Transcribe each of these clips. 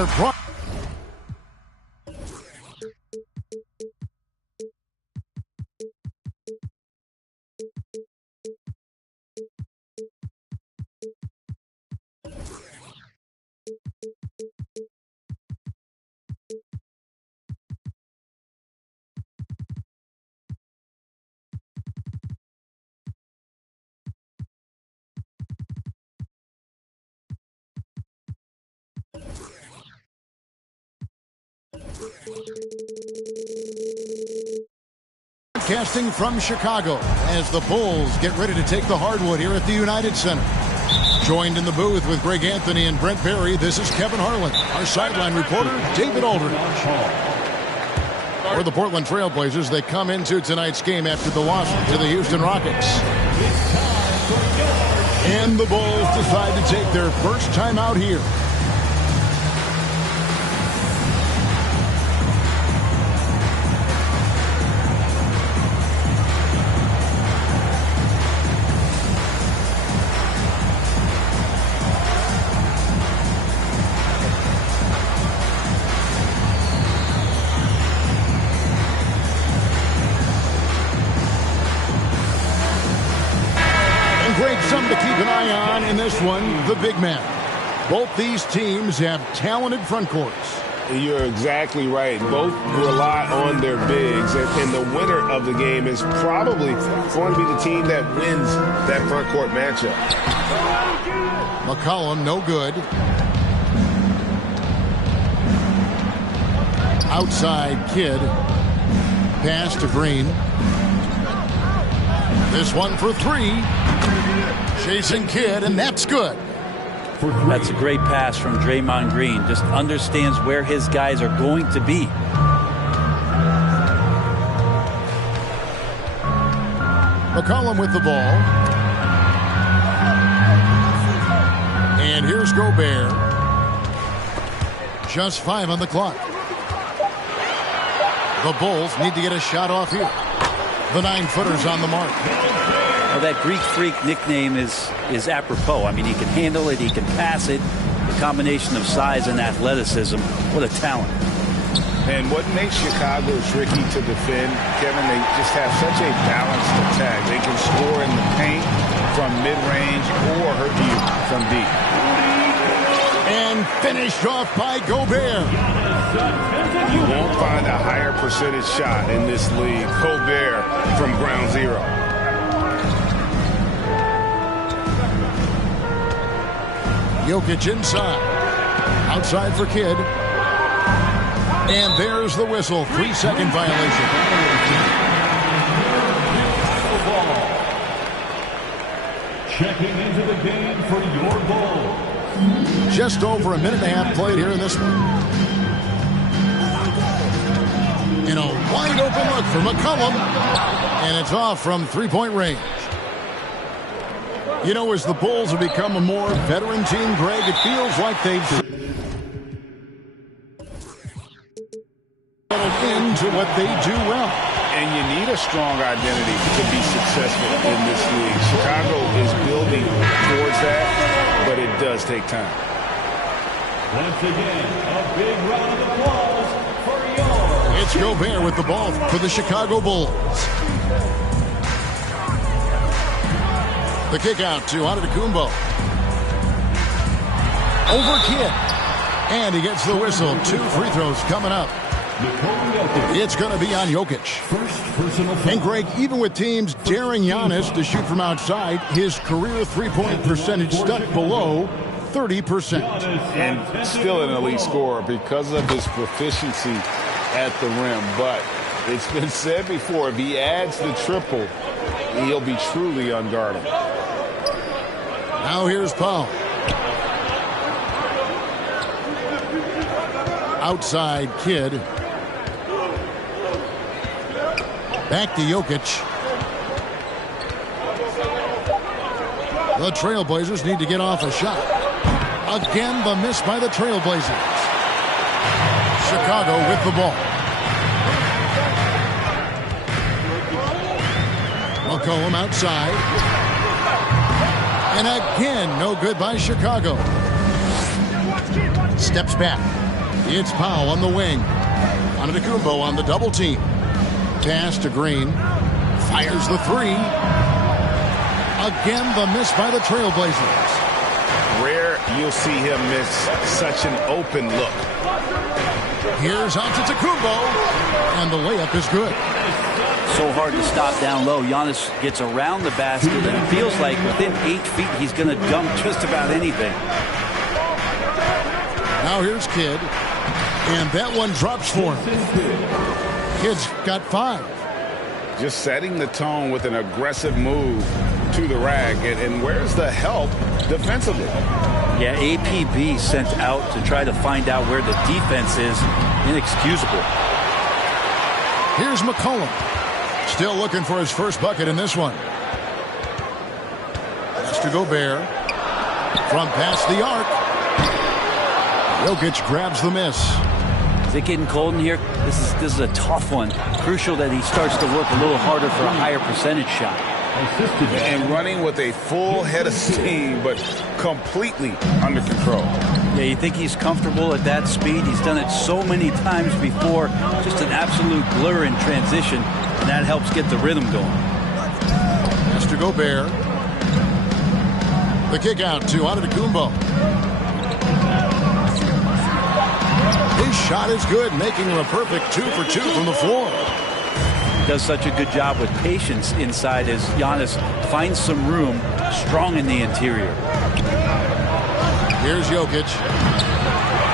LeBron. Broadcasting from Chicago as the Bulls get ready to take the hardwood here at the United Center. Joined in the booth with Greg Anthony and Brent Barry, this is Kevin Harlan. Our sideline reporter, David Aldridge. For the Portland Trail Blazers, they come into tonight's game after the loss to the Houston Rockets. And the Bulls decide to take their first time out here. Something to keep an eye on in this one, the big man. Both these teams have talented front courts. You're exactly right. Both rely on their bigs, and the winner of the game is probably going to be the team that wins that front court matchup. McCollum, no good. Outside Kidd. Pass to Green. This one for three. Chasing Kidd, and that's good. That's a great pass from Draymond Green. Just understands where his guys are going to be. McCollum with the ball. And here's Gobert. Just 5 on the clock. The Bulls need to get a shot off here. The 9-footer's on the mark. Well, that Greek Freak nickname is apropos. I mean, he can handle it, he can pass it. The combination of size and athleticism, what a talent. And what makes Chicago tricky to defend, Kevin, they just have such a balanced attack. They can score in the paint from mid-range or hurt you from deep. And finished off by Gobert. You won't find a higher percentage shot in this league. Gobert from ground zero. Jokic inside. Outside for Kidd. And there's the whistle. 3-second violation. Checking into the game for your Bulls. Just over a minute and a half played here in this one. In a wide open look for McCollum. And it's off from three-point range. You know, as the Bulls have become a more veteran team, Greg, it feels like they've settled into what they do well. And you need a strong identity to be successful in this league. Chicago is building towards that, but it does take time. Once again, a big round of applause for yours. It's Gobert with the ball for the Chicago Bulls. The kick out to Antetokounmpo. Over Kidd. And he gets the whistle. 2 free throws coming up. It's going to be on Jokic. And Greg, even with teams daring Giannis to shoot from outside, his career three-point percentage stuck below 30%. And still an elite scorer because of his proficiency at the rim. But it's been said before, if he adds the triple, he'll be truly unguardable. Now here's Paul. Outside Kidd. Back to Jokic. The Trailblazers need to get off a shot. Again, the miss by the Trailblazers. Chicago with the ball. McCollum outside. And again, no good by Chicago. Steps back. It's Powell on the wing. Antetokounmpo on the double team. Pass to Green. Fires the three. Again, the miss by the Trailblazers. Rare you'll see him miss such an open look. Here's Antetokounmpo. And the layup is good. So hard to stop down low. Giannis gets around the basket, and it feels like within 8 feet he's going to dunk just about anything. Now here's Kidd. And that one drops for him. Kidd's got 5. Just setting the tone with an aggressive move to the rack. And where's the help defensively? Yeah, APB sent out to try to find out where the defense is. Inexcusable. Here's McCollum. Still looking for his first bucket in this one. That's to Gobert. From past the arc. Jokic grabs the miss. Is it getting cold in here? This is a tough one. Crucial that he starts to work a little harder for a higher percentage shot. And running with a full head of steam, but completely under control. Yeah, you think he's comfortable at that speed? He's done it so many times before. Just an absolute blur in transition, and that helps get the rhythm going. That's to Gobert. The kick out to Antetokounmpo. His shot is good, making him a perfect 2 for 2 from the floor. Does such a good job with patience inside as Giannis finds some room, strong in the interior. Here's Jokic.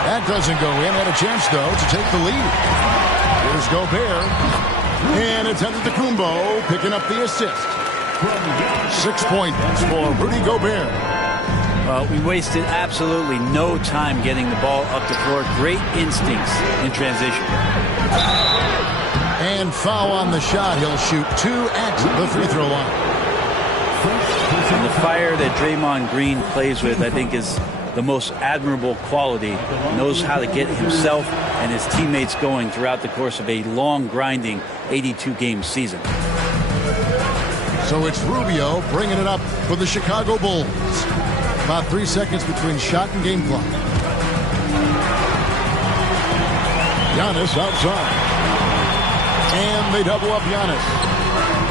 That doesn't go in. Had a chance, though, to take the lead. Here's Gobert. And it's Antetokounmpo picking up the assist. 6 points for Rudy Gobert. Well, we wasted absolutely no time getting the ball up the floor. Great instincts in transition. And foul on the shot. He'll shoot 2 at the free throw line. And the fire that Draymond Green plays with, I think, is the most admirable quality. He knows how to get himself and his teammates going throughout the course of a long, grinding 82-game season. So it's Rubio bringing it up for the Chicago Bulls. About 3 seconds between shot and game clock. Giannis outside. And they double up Giannis.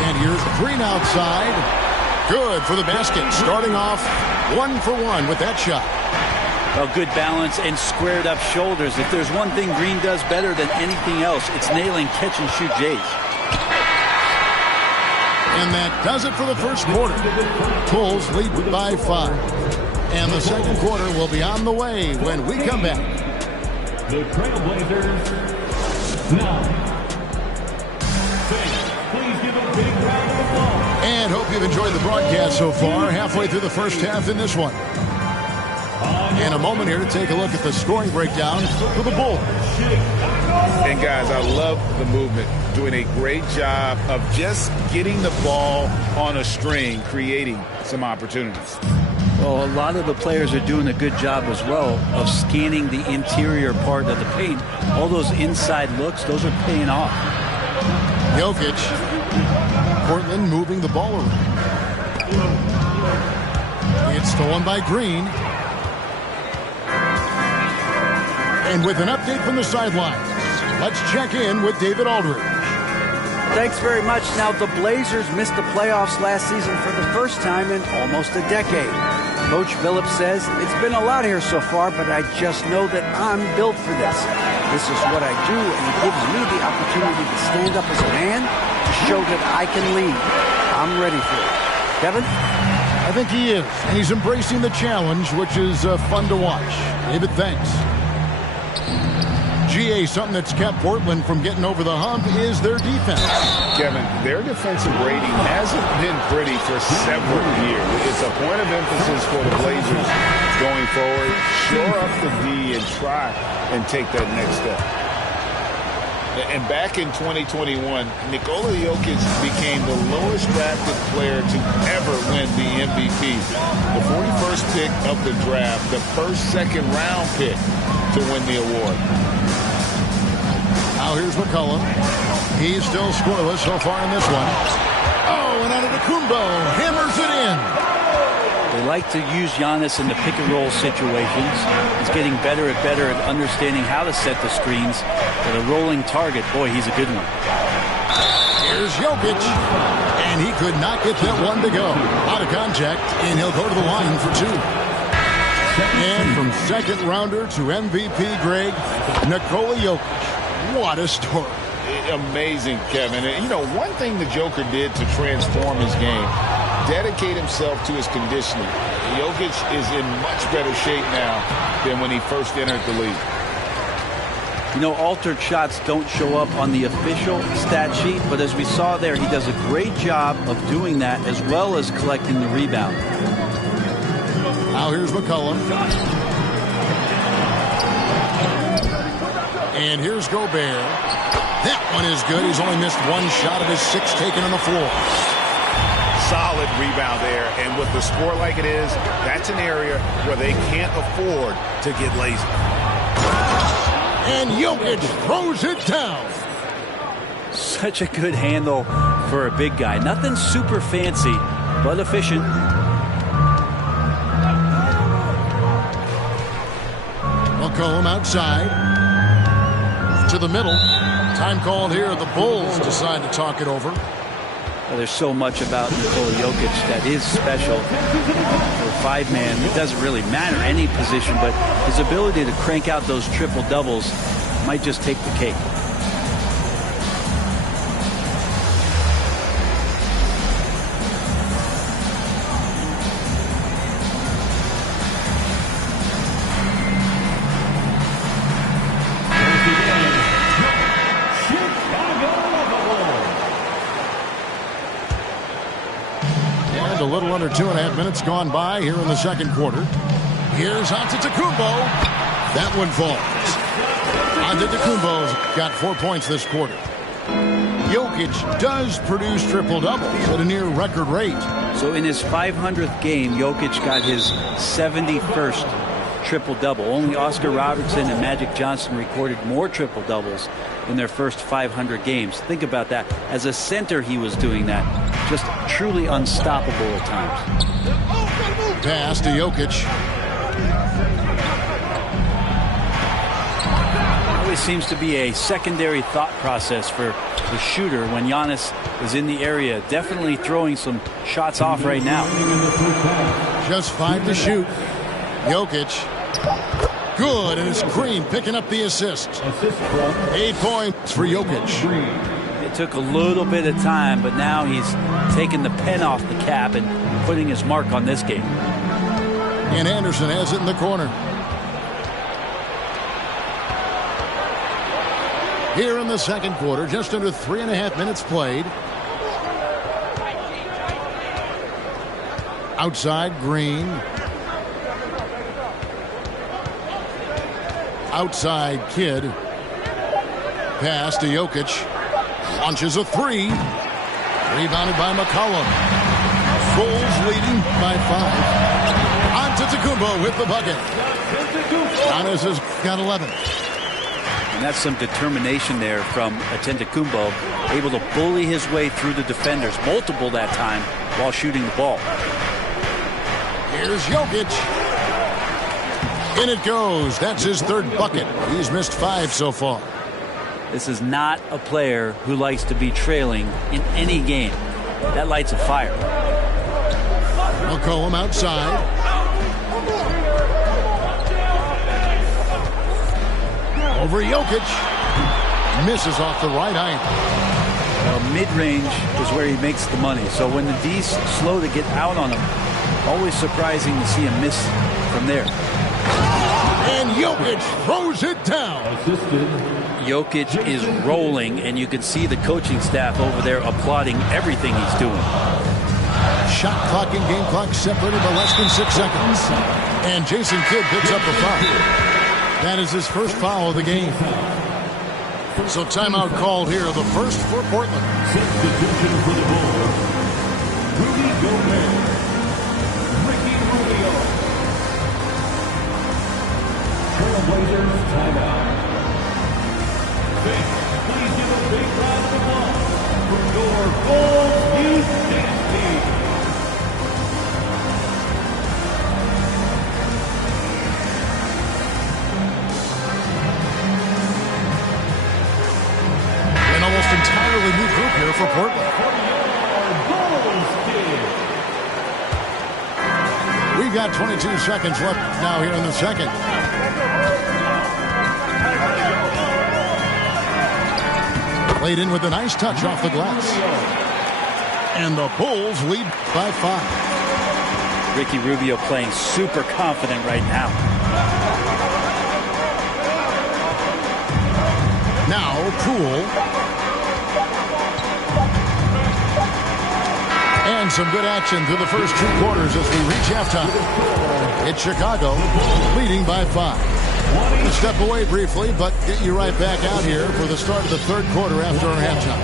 And here's Green outside. Good for the basket. Starting off 1 for 1 with that shot. Well, good balance and squared up shoulders. If there's one thing Green does better than anything else, it's nailing catch and shoot Jays. And that does it for the first quarter. Bulls lead by 5. And the second quarter will be on the way when we come back. The Trailblazers now. Please give a big round of applause. And hope you've enjoyed the broadcast so far. Halfway through the first half in this one. In a moment here to take a look at the scoring breakdown for the Bulls. And guys, I love the movement. Doing a great job of just getting the ball on a string, creating some opportunities. Well, a lot of the players are doing a good job as well of scanning the interior part of the paint. All those inside looks, those are paying off. Jokic. Portland moving the ball around. It's stolen by Green. And with an update from the sidelines, let's check in with David Aldridge. Thanks very much. Now, the Blazers missed the playoffs last season for the first time in almost a decade. Coach Phillips says, it's been a lot here so far, but I just know that I'm built for this. This is what I do, and it gives me the opportunity to stand up as a man to show that I can lead. I'm ready for it. Kevin? I think he is, and he's embracing the challenge, which is fun to watch. David, thanks. GA, something that's kept Portland from getting over the hump is their defense. Kevin, their defensive rating hasn't been pretty for several years. It's a point of emphasis for the Blazers going forward. Shore up the D and try and take that next step. And back in 2021, Nikola Jokic became the lowest drafted player to ever win the MVP. The 41st pick of the draft, the first second-round pick to win the award. Now here's McCollum. He's still scoreless so far in this one. Oh, and Antetokounmpo hammers it in. They like to use Giannis in the pick-and-roll situations. He's getting better and better at understanding how to set the screens. But a rolling target, boy, he's a good one. Here's Jokic. And he could not get that one to go. Out of contact, and he'll go to the line for two. And from second rounder to MVP, Greg, Nikola Jokic. What a story. Amazing, Kevin. And, you know, one thing the Joker did to transform his game, dedicate himself to his conditioning. Jokic is in much better shape now than when he first entered the league. You know, altered shots don't show up on the official stat sheet, but as we saw there, he does a great job of doing that as well as collecting the rebound. Now here's McCollum. And here's Gobert. That one is good. He's only missed one shot of his six taken on the floor. Solid rebound there. And with the score like it is, that's an area where they can't afford to get lazy. And Jokic throws it down. Such a good handle for a big guy. Nothing super fancy, but efficient. McCollum outside. To the middle. Time called here. The Bulls decide to talk it over. Well, there's so much about Nikola Jokic that is special. For a five-man, it doesn't really matter any position, but his ability to crank out those triple-doubles might just take the cake. A little under 2.5 minutes gone by here in the second quarter. Here's Antetokounmpo. That one falls. Antetokounmpo's got 4 points this quarter. Jokic does produce triple-doubles at a near record rate. So in his 500th game, Jokic got his 71st triple-double. Only Oscar Robertson and Magic Johnson recorded more triple-doubles in their first 500 games. Think about that. As a center, he was doing that. Just truly unstoppable at times. Pass to Jokic. Always seems to be a secondary thought process for the shooter when Giannis is in the area. Definitely throwing some shots off right now. Just 5 to shoot. Jokic. Good, and it's Green picking up the assist. 8 points for Jokic. It took a little bit of time, but now he's taking the pen off the cap and putting his mark on this game. And Anderson has it in the corner. Here in the second quarter, just under 3.5 minutes played. Outside, Green. Outside, Kidd. Pass to Jokic. Launches a three. Rebounded by McCollum. Bulls leading by 5. Antetokounmpo with the bucket. Giannis has got 11. And that's some determination there from Antetokounmpo, able to bully his way through the defenders, multiple that time, while shooting the ball. Here's Jokic. In it goes. That's his 3rd bucket. He's missed 5 so far. This is not a player who likes to be trailing in any game. That lights a fire. McCollum outside. Over Jokic. Misses off the right eye. Well, mid-range is where he makes the money. So when the D's slow to get out on him, always surprising to see him miss from there. And Jokic throws it down. Jokic is rolling, and you can see the coaching staff over there applauding everything he's doing. Shot clock and game clock separated by less than 6 seconds. And Jason Kidd picks up the foul. That is his first foul of the game. So timeout called here, the first for Portland. Substitution for the Bulls. Rudy Gobert. Ricky Rubio. Trailblazers timeout. Please give a big round of applause for your Bulls Youth Dance Team. An almost entirely new group here for Portland. We've got 22 seconds left now here in the second. Played in with a nice touch off the glass. And the Bulls lead by 5. Ricky Rubio playing super confident right now. Now, Poole. And some good action through the first 2 quarters as we reach halftime. It's Chicago leading by 5. We'll step away briefly, but get you right back out here for the start of the 3rd quarter after our halftime.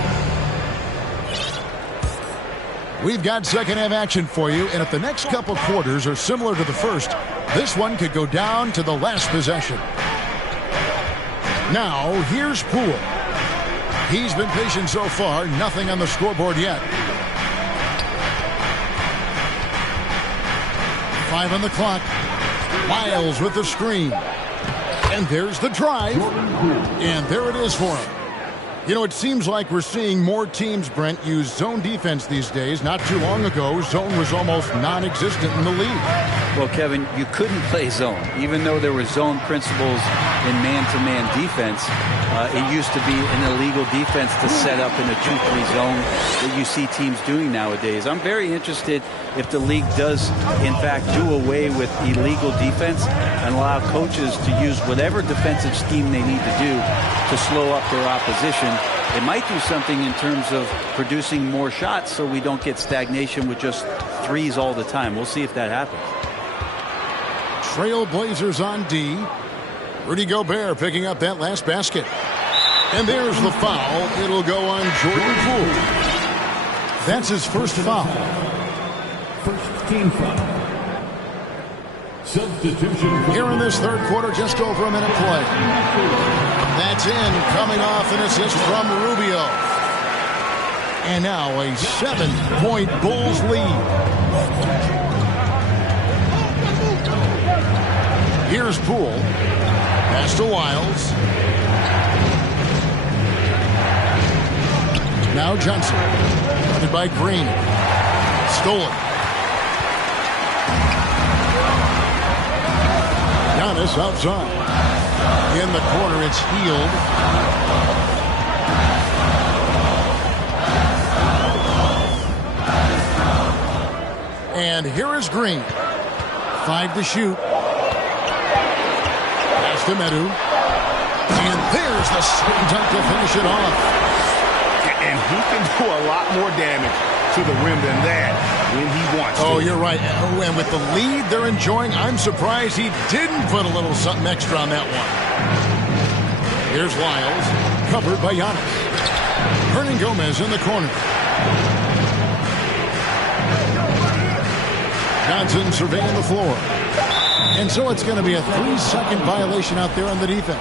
We've got second half action for you, and if the next couple quarters are similar to the first, this one could go down to the last possession. Now, here's Poole. He's been patient so far, nothing on the scoreboard yet. 5 on the clock. Miles with the screen. And there's the drive. And there it is for him. You know, it seems like we're seeing more teams, Brent, use zone defense these days. Not too long ago, zone was almost non-existent in the league. Well, Kevin, you couldn't play zone. Even though there were zone principles in man-to-man defense, it used to be an illegal defense to set up in a 2-3 zone that you see teams doing nowadays. I'm very interested if the league does, in fact, do away with illegal defense and allow coaches to use whatever defensive scheme they need to do to slow up their opposition. It might do something in terms of producing more shots so we don't get stagnation with just threes all the time. We'll see if that happens. Trailblazers on D. Rudy Gobert picking up that last basket. And there's the foul. It'll go on Jordan Poole. That's his first foul. First team foul. Substitution. Here in this 3rd quarter, just over a minute play. That's in, coming off an assist from Rubio. And now a 7-point Bulls lead. Here's Poole. Pass to Wiles. Now Johnson. Guarded by Green. Stolen. Giannis outside. In the corner, it's Hield. And here is Green. 5 to shoot. Pass to Medu. And there's the swing dunk to finish it off. And he can do a lot more damage to the rim than that when he wants to. Oh, you're right. Oh, and with the lead they're enjoying, I'm surprised he didn't put a little something extra on that one. Here's Lyles, covered by Giannis. Hernangomez in the corner. Johnson surveying the floor. And so it's going to be a 3-second violation out there on the defense.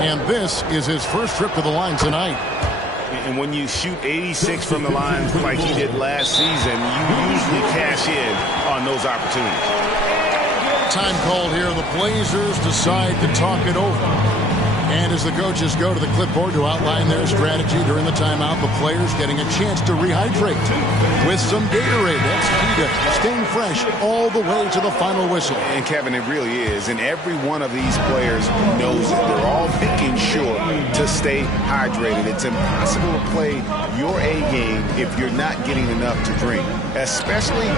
And this is his first trip to the line tonight. And when you shoot 86 from the line like he did last season, you usually cash in on those opportunities. Time called here. The Blazers decide to talk it over. And as the coaches go to the clipboard to outline their strategy during the timeout, the players getting a chance to rehydrate with some Gatorade. That's key to staying fresh all the way to the final whistle. And Kevin, it really is. And every one of these players knows it. They're all making sure to stay hydrated. It's impossible to play your A game if you're not getting enough to drink, especially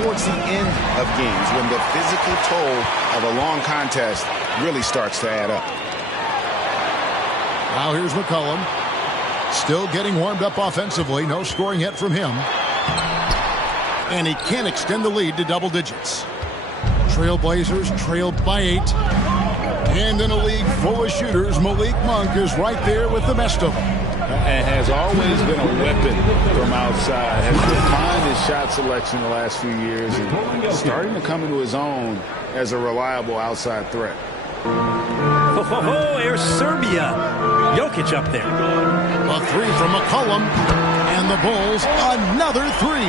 towards the end of games when the physical toll of a long contest really starts to add up. Now here's McCollum. Still getting warmed up offensively. No scoring yet from him. And he can't extend the lead to double digits. Trailblazers trailed by 8. And in a league full of shooters, Malik Monk is right there with the best of them. And has always been a weapon from outside. Has refined his shot selection the last few years and starting to come into his own as a reliable outside threat. Here's Serbia. Jokic up there. A 3 from McCollum. And the Bulls, another 3.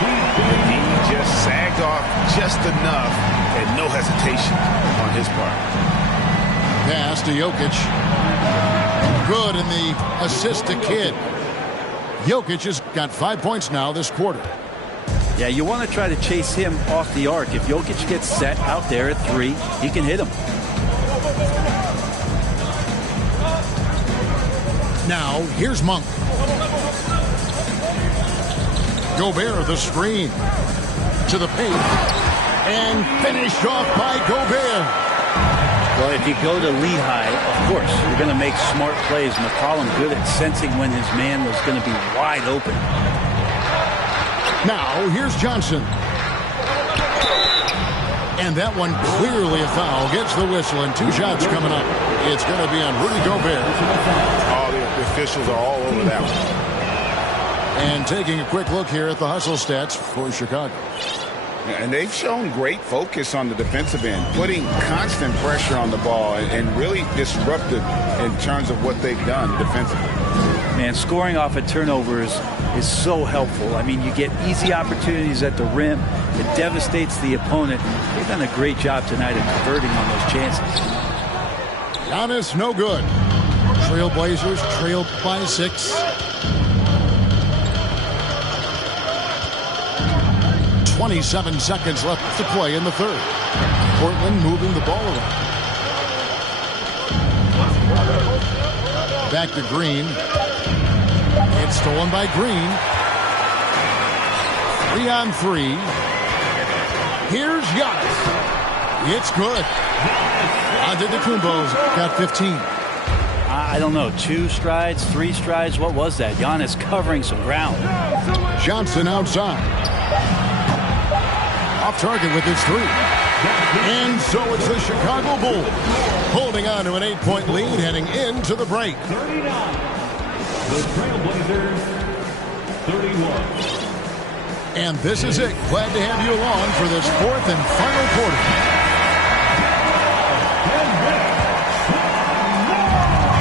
He just sagged off just enough and no hesitation on his part. Pass to Jokic. Good in the assist to Kidd. Jokic has got 5 points now this quarter. Yeah, you want to try to chase him off the arc. If Jokic gets set out there at 3, he can hit him. Now, here's Monk. Gobert, the screen. To the paint. And finished off by Gobert. Well, if you go to Lehigh, of course, you're going to make smart plays. McCollum good at sensing when his man was going to be wide open. Now, here's Johnson. And that one clearly a foul. Gets the whistle, and 2 shots coming up. It's going to be on Rudy Gobert. All the officials are all over that one. And taking a quick look here at the hustle stats for Chicago. And they've shown great focus on the defensive end, putting constant pressure on the ball and really disruptive in terms of what they've done defensively. Man, scoring off of turnovers is so helpful. I mean, you get easy opportunities at the rim. It devastates the opponent. They've done a great job tonight of converting on those chances. Giannis, no good. Trailblazers trailed by 6. 27 seconds left to play in the third. Portland moving the ball around. Back to Green. It's stolen by Green. 3 on 3. Here's Giannis. It's good. Antetokounmpo's got 15. I don't know. 2 strides, 3 strides. What was that? Giannis covering some ground. Johnson outside. Off target with his 3. And so it's the Chicago Bulls holding on to an 8-point lead heading into the break. 39. The Trailblazers, 31. And this is it. Glad to have you along for this 4th and final quarter.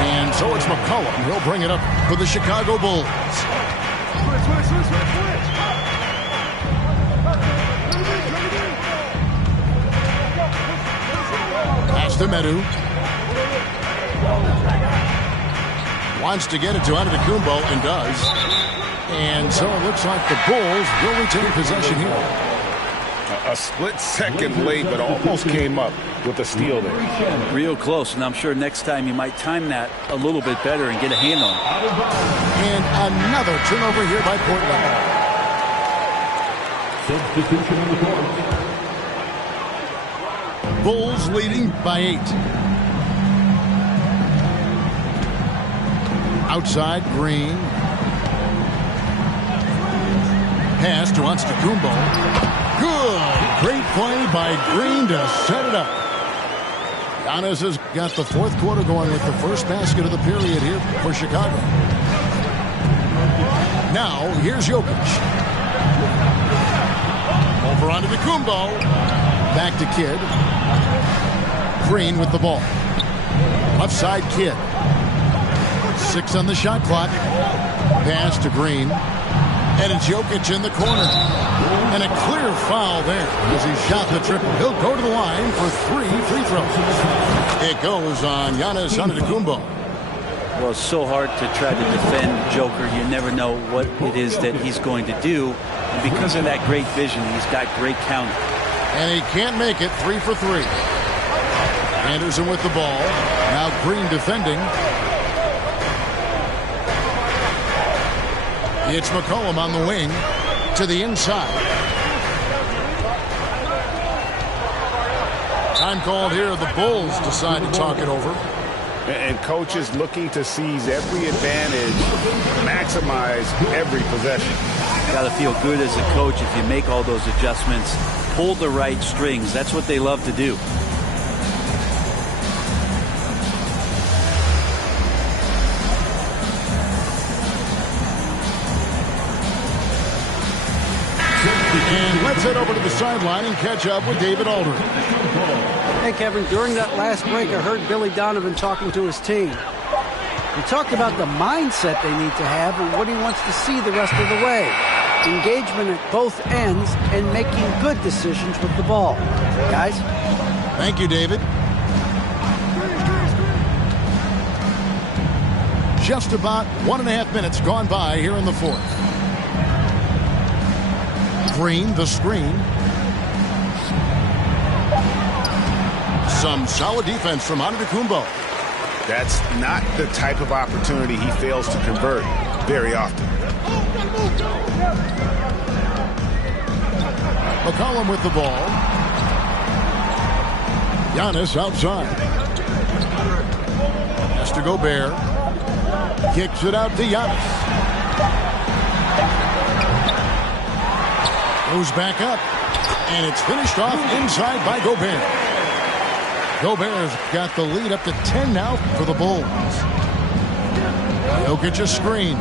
And so it's McCollum. He'll bring it up for the Chicago Bulls. Pass to Medu. Wants to get it to Antetokounmpo and does. And so it looks like the Bulls will retain possession here. A split second late, but almost came up with a steal there. Real close, and I'm sure next time you might time that a little bit better and get a hand on it. And another turnover here by Portland. Substitution on the court. Bulls leading by 8. Outside, Green. Pass to Antetokounmpo. Good. Great play by Green to set it up. Giannis has got the fourth quarter going with the first basket of the period here for Chicago. Now, here's Jokic. Over onto Antetokounmpo. Back to Kidd. Green with the ball. Left side, Kidd. 6 on the shot clock. Pass to Green. And it's Jokic in the corner. And a clear foul there as he shot the triple. He'll go to the line for 3 free throws. It goes on Giannis Antetokounmpo. Well, it's so hard to try to defend Joker. You never know what it is that he's going to do. And because of that great vision, he's got great counter. And he can't make it. 3 for 3. Anderson with the ball. Now Green defending. It's McCollum on the wing to the inside. Time called here. The Bulls decide to talk it over. And coaches looking to seize every advantage, maximize every possession. Got to feel good as a coach if you make all those adjustments. Pull the right strings. That's what they love to do. And let's head over to the sideline and catch up with David Aldridge. Hey, Kevin, during that last break, I heard Billy Donovan talking to his team. He talked about the mindset they need to have and what he wants to see the rest of the way. Engagement at both ends and making good decisions with the ball. Guys? Thank you, David. Just about 1.5 minutes gone by here in the fourth. Green, the screen. Some solid defense from Antetokounmpo. That's not the type of opportunity he fails to convert very often. McCollum with the ball. Giannis outside. Has to Gobert. Kicks it out to Giannis. Goes back up. And it's finished off inside by Gobert. Gobert's got the lead up to 10 now for the Bulls. Jokic a screen.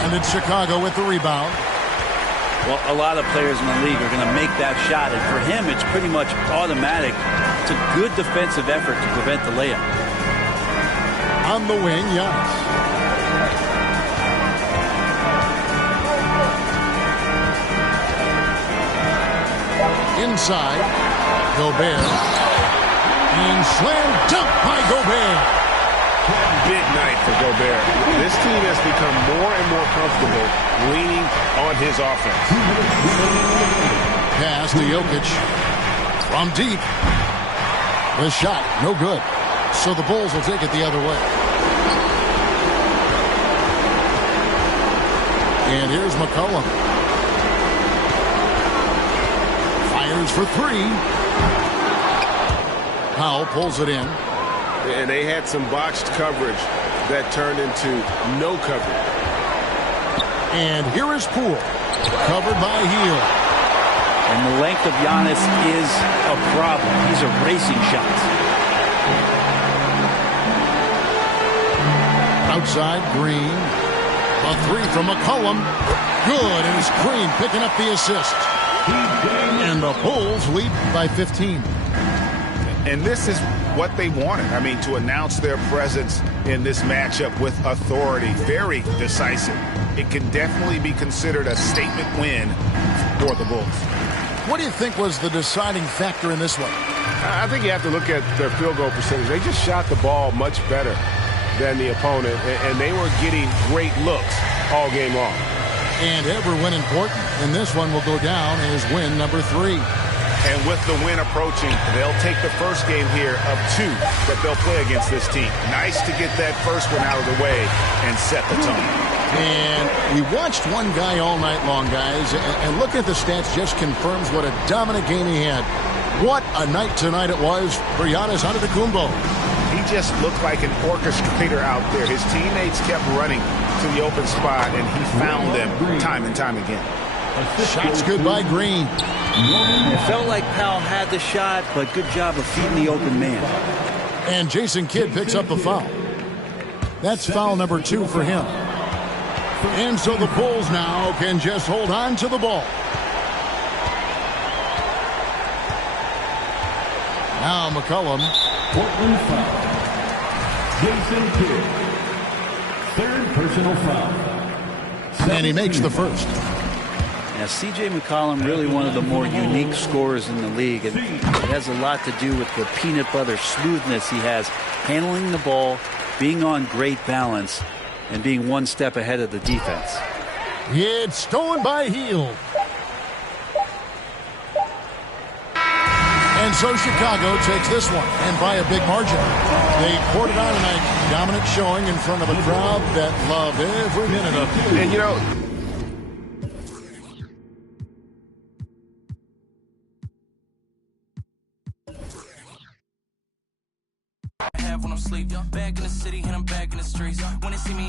And it's Chicago with the rebound. Well, a lot of players in the league are going to make that shot, and for him, it's pretty much automatic. It's a good defensive effort to prevent the layup. On the wing, Giannis. Inside, Gobert. And slam dunk by Gobert. Big night for Gobert. This team has become more and more comfortable leaning on his offense. Pass to Jokic. From deep. The shot, no good. So the Bulls will take it the other way. And here's McCollum. Fires for 3. Powell pulls it in. And they had some botched coverage that turned into no coverage. And here is Poole. Covered by Hield. And the length of Giannis is a problem. He's erasing shots. Outside, Green. A 3 from McCollum. Good, and it's Green picking up the assist. And the Bulls lead by 15. And this is what they wanted. I mean, to announce their presence in this matchup with authority. Very decisive. It can definitely be considered a statement win for the Bulls. What do you think was the deciding factor in this one? I think you have to look at their field goal percentage. They just shot the ball much better than the opponent, and they were getting great looks all game long. And every win important. And this one will go down as win number 3. And with the win approaching, they'll take the first game here of 2 that they'll play against this team. Nice to get that first one out of the way and set the tone. And we watched one guy all night long, guys, and looking at the stats just confirms what a dominant game he had. What a night tonight it was for Giannis Antetokounmpo. He just looked like an orchestrator out there. His teammates kept running to the open spot, and he found them time and time again. Shot's good by Green. It felt like Powell had the shot, but good job of feeding the open man. And Jason Kidd picks up the foul. That's foul number 2 for him. And so the Bulls now can just hold on to the ball. Now McCollum. Portland foul. Jason Kidd. Third personal foul. And he makes the first. Now, C.J. McCollum, really one of the more unique scorers in the league, and it has a lot to do with the peanut butter smoothness he has, handling the ball, being on great balance, and being one step ahead of the defense. It's stolen by Hield. And so Chicago takes this one, and by a big margin. They poured it on tonight. Dominant showing in front of a crowd that loved every minute of it. And, you know, when I'm asleep, back in the city and I'm back in the streets. When they see me